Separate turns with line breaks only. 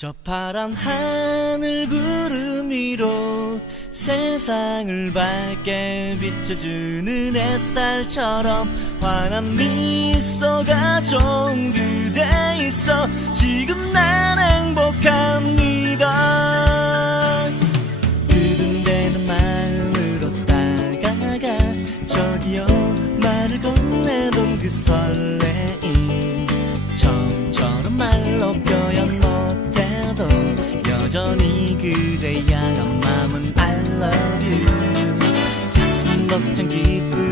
저 파란 하늘 구름 위로 세상을 밝게 비춰주는 햇살처럼 환한 미소가 좋은 그대 있어 지금 난 행복합니다 두근대는 마음으로 다가가 저기요 말을 건네던 그 설레임 여전히 그대 향한 마음은 I love you. 가슴 벅찬 기쁜